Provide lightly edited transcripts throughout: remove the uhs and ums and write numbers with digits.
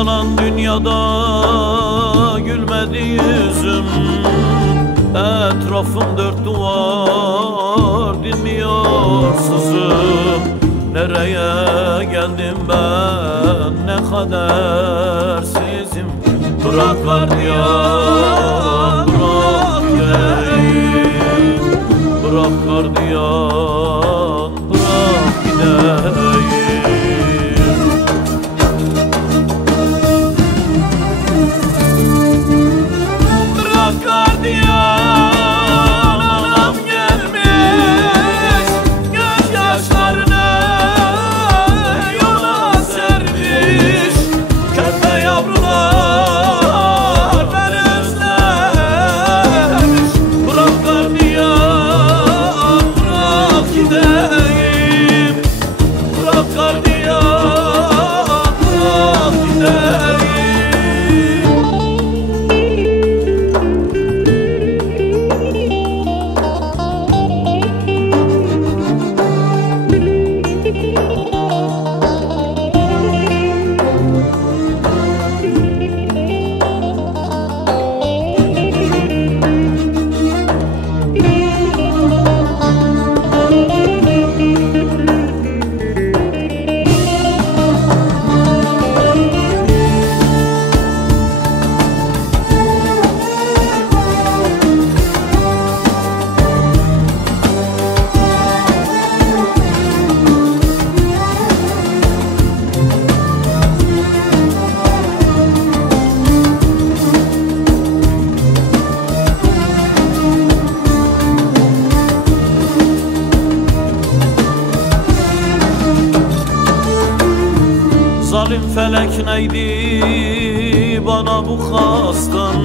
yalan dünyada gülmedi yüzüm. Etrafım dört duvar, dinmiyor sızım. Nereye geldim ben, ne kadersizim. Bırak gardiyan, bırak gideyim. Bırak gardiyan, bırak gideyim. Bırak gardiyan, anam gelmiş, gözyaşlarını yola sermiş. Körpe yavrular beni özlemiş. Bırak gardiyan, bırak gideyim. Bırak gardiyan, bırak gideyim. Zalim felek neydi bana bu kastın?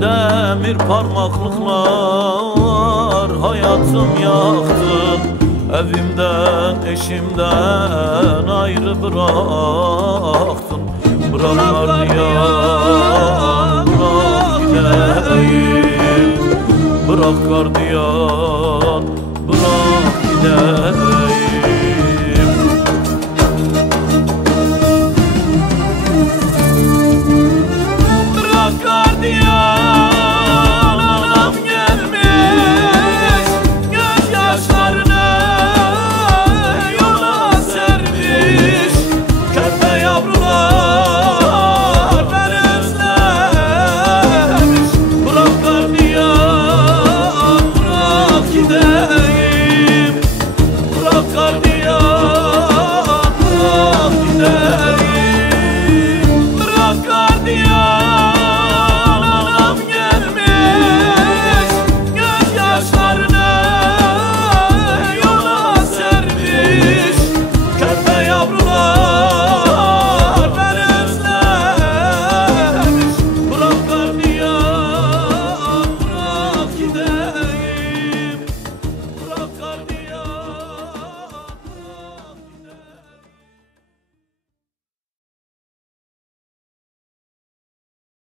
Demir parmaklıklar hayatım yaktın. Evimden eşimden ayrı bıraktın. Bırak gardiyan, bırak gideyim. Bırak gardiyan, bırak gideyim.